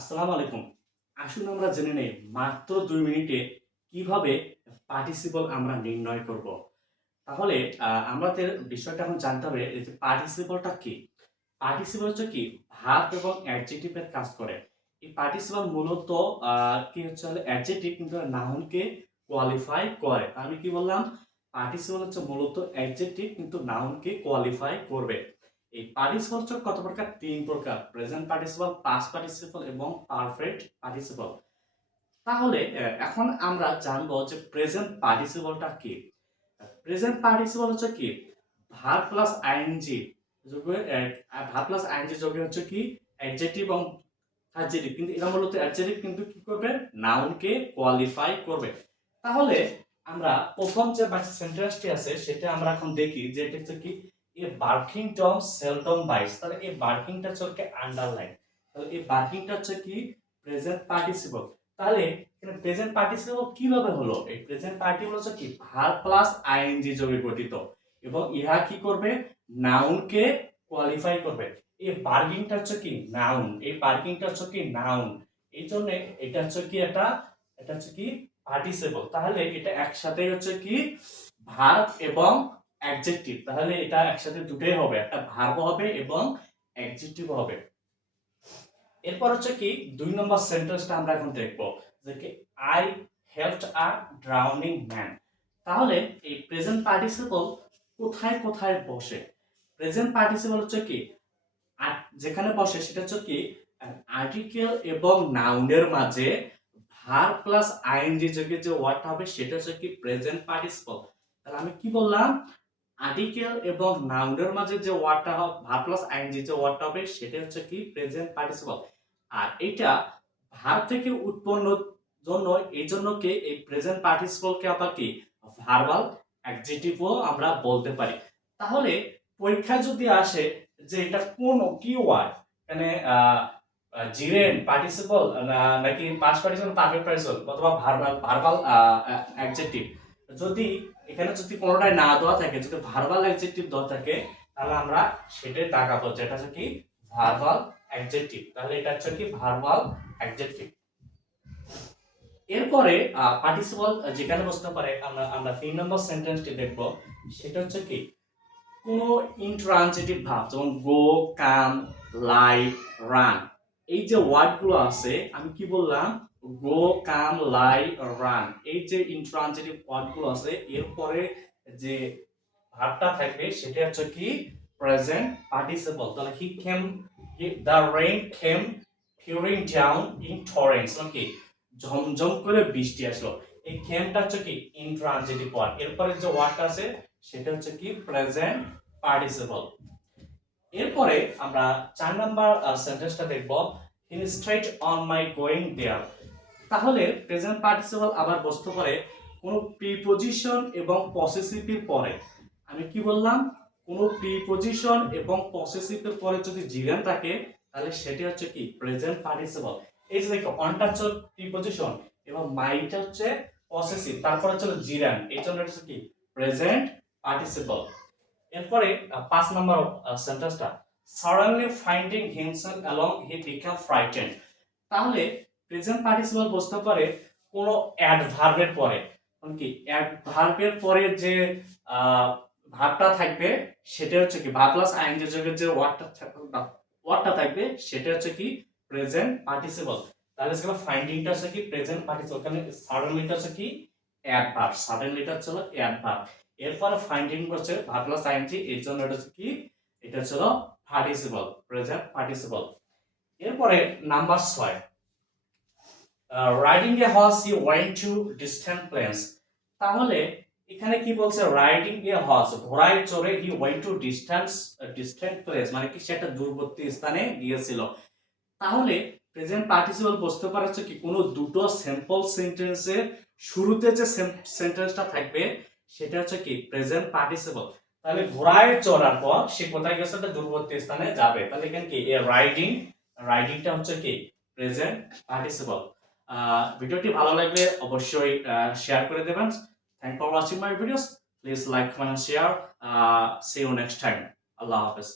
আসসালামু আলাইকুম। আসুন আমরা জেনে নেই মাত্র ২ মিনিটে কিভাবে পার্টিসিপল আমরা নির্ণয় করব। তাহলে আমাদের বিষয়টা এখন জানতে হবে এই যে পার্টিসিপলটা কি? পার্টিসিপল হচ্ছে কি ভার্ব এবং অ্যাডজেক্টিভ এর কাজ করে। এই পার্টিসিপল মূলত কি হচ্ছে হলো অ্যাডজেক্টিভ কিন্তু নাউনকে কোয়ালিফাই করে। আমি কি বললাম? পার্টিসিপল হচ্ছে মূলত অ্যাডজেক্টিভ কিন্তু নাউনকে কোয়ালিফাই করবে। এই পার্টিসিপল হচ্ছে কত প্রকার? ৩ প্রকার। প্রেজেন্ট পার্টিসিপল, পাস্ট পার্টিসিপল এবং পারফেক্ট পার্টিসিপল। তাহলে এখন আমরা জানবো যে প্রেজেন্ট পার্টিসিপলটা কি? প্রেজেন্ট পার্টিসিপল হচ্ছে কি ভার্ব প্লাস আইএনজি যোগে ভার্ব প্লাস আইএনজি যোগে হচ্ছে কি অ্যাডজেক্টিভ এবং অ্যাডজেক্টিভ, কিন্তু এরা মূলত অ্যাডজেক্টিভ কিন্তু কি করবে নাউনকে কোয়ালিফাই করবে। তাহলে আমরা প্রথম যে বাকি সেন্টেন্সটি আছে সেটা আমরা এখন দেখি যে এটা হচ্ছে কি a barking Tom seldom bites. তাহলে এই বার্কিংটা হচ্ছে আন্ডারলাইন। তাহলে এই বার্কিংটা হচ্ছে কি প্রেজেন্ট পার্টিসিপল। তাহলে এখানে প্রেজেন্ট পার্টিসিপল কিভাবে হলো? এই প্রেজেন্ট পার্টিসিপল হচ্ছে কি ভার্ব প্লাস আইএনজি যোগে গঠিত এবং ইহা কি করবে নাউনকে কোয়ালিফাই করবে। এই বার্কিংটা হচ্ছে কি নাউন, এই বার্কিংটা হচ্ছে কি নাউন, এই জন্য এটা হচ্ছে কি এটা হচ্ছে কি পার্টিসিপল। তাহলে এটা একসাথে হচ্ছে কি ভার্ব এবং অ্যাডজেক্টিভ। তাহলে এটা একসাথে দুটোই হবে, একটা ভার্ব হবে এবং অ্যাডজেক্টিভ হবে। এরপর হচ্ছে কি ২ নম্বর সেন্টেন্সটা আমরা এখন দেখব যে কি I helped a drowning man. তাহলে এই প্রেজেন্ট পার্টিসিপল কোথায় কোথায় বসে? প্রেজেন্ট পার্টিসিপল হচ্ছে কি যেখানে বসে সেটা হচ্ছে কি আর্টিকেল এবং নাউনের মাঝে ভার্ব প্লাস আইএনজি যোগে যে ওয়ার্ডটা হবে সেটা হচ্ছে কি প্রেজেন্ট পার্টিসিপল। তাহলে আমি কি বললাম? আর্টিকেল এবং নাউনের মাঝে যে ওয়ার্ডটা হবে ভার্ব প্লাস আইএনজি যে ওয়ার্ডটা হবে সেটা হচ্ছে কি প্রেজেন্ট পার্টিসিপল। আর এটা ভার্ব থেকে উৎপন্ন জন্য এই জন্য কি এই প্রেজেন্ট পার্টিসিপলকে আবার কি ভার্বাল অ্যাডজেক্টিভও আমরা বলতে পারি। তাহলে পরীক্ষায় যদি আসে যে এটা কোন কি ওয়ার্ড, এখানে জিরেন পার্টিসিপল নাকি পাস্ট পার্টিসিপল পারফেক্ট পার্টিসিপল অথবা ভার্বাল ভার্বাল অ্যাডজেক্টিভ, যদি এখানে যদি কোনোটাই না দেওয়া থাকে, যদি ভার্বাল অ্যাডজেক্টিভ দেওয়া থাকে তাহলে আমরা সেটাই তাকাবো যেটা হচ্ছে কি ভার্বাল অ্যাডজেক্টিভ। তাহলে এটা হচ্ছে কি ভার্বাল অ্যাডজেক্টিভ। এরপরে পার্টিসিপল যেখানে বসতে পারে আমরা ৩ নম্বর সেন্টেন্সটি দেখব সেটা হচ্ছে কি কোনো ইন্ট্রানজিটিভ ভার্ব যেমন গো, কাম, লাই, রান, এই যে ওয়ার্ডগুলো আছে আমি কি বললাম গো, কাম, লাই, রান, এই যে ইন্ট্রানজিটিভ ওয়ার্ডগুলো আছে এরপরে যে ভার্বটা থাকবে সেটা হচ্ছে কি প্রেজেন্ট পার্টিসিপল। তাহলে he came, the rain came pouring down in torrents, কি ঝমঝম করে বৃষ্টি আসলো। এই কেমটা হচ্ছে কি ইন্ট্রানজিটিভ ওয়ার্ড, এরপরে যে ওয়ার্ডটা আছে সেটা হচ্ছে কি প্রেজেন্ট পার্টিসিপল। এরপরে আমরা ৪ নাম্বার সেন্টেন্সটা দেখব হি স্ট্রেট অন মাই গোইং দেয়ার। তাহলে প্রেজেন্ট পার্টিসিপল আবার বসতে পারে কোনো প্রিপজিশন এবং পসেসিভের পরে। আমি কি বললাম? কোনো প্রিপজিশন এবং পসেসিভের পরে যদি জিরান থাকে তাহলে সেটা হচ্ছে কি প্রেজেন্ট পার্টিসিপল। এই যে দেখো অনটা হচ্ছে প্রিপজিশন এবং মাইটা হচ্ছে পসেসিভ, তারপর হচ্ছে জিরান, এই জন্য হচ্ছে কি প্রেজেন্ট পার্টিসিপল। এরপরে ৫ নম্বর সেন্টেন্সটা suddenly finding himself alone he became frightened। তাহলে প্রেজেন্ট পার্টিসিপল বসতে পারে কোনো অ্যাডভার্বের পরে, মানে কি অ্যাডভার্বের পরে যে ভার্বটা থাকবে সেটা হচ্ছে কি ভার্ব প্লাস আইএনজি যোগের যে ওয়ার্ডটা থাকবে সেটা হচ্ছে কি প্রেজেন্ট পার্টিসিপল। তাহলে সেখানে ফাইন্ডিংটা হচ্ছে কি প্রেজেন্ট পার্টিসিপল, এখানে সাডেনলিটা হচ্ছে কি অ্যাডভার্ব, সাডেনলিটা হচ্ছে অ্যাডভার্ব, এরপরে ফাইন্ডিং হচ্ছে ভার্ব প্লাস আইএনজি, এর জন্য এটা হচ্ছে কি এটা হচ্ছে পার্টিসিপল, প্রেজেন্ট পার্টিসিপল। এরপরে number ৬ riding A horse he went to distant place. তাহলে এখানে কি বলছে রাইডিং এ হর্স, ঘোড়ায় চড়ে he went to distant place, মানে কি সেটা দূরবর্তী স্থানে গিয়েছিল। তাহলে প্রেজেন্ট পার্টিসিপল বুঝতে পারা হচ্ছে কি কোনো দুটো সিম্পল সেন্টেন্সের শুরুতে যে সেন্টেন্সটা থাকবে সেটা হচ্ছে কি প্রেজেন্ট পার্টিসিপল। তাহলে ঘোড়ায় চড়ার পর সে কোথায় গেছে? একটা দূরবর্তী স্থানে যাবে, তাহলে এখানে কি এ রাইডিংটা হচ্ছে কি প্রেজেন্ট পার্টিসিপল। ভিডিওটি ভালো লাগলে অবশ্যই শেয়ার করে দেবেন। Thank for watching my videos, please like, comment, share. See you next time. আল্লাহ হাফেজ।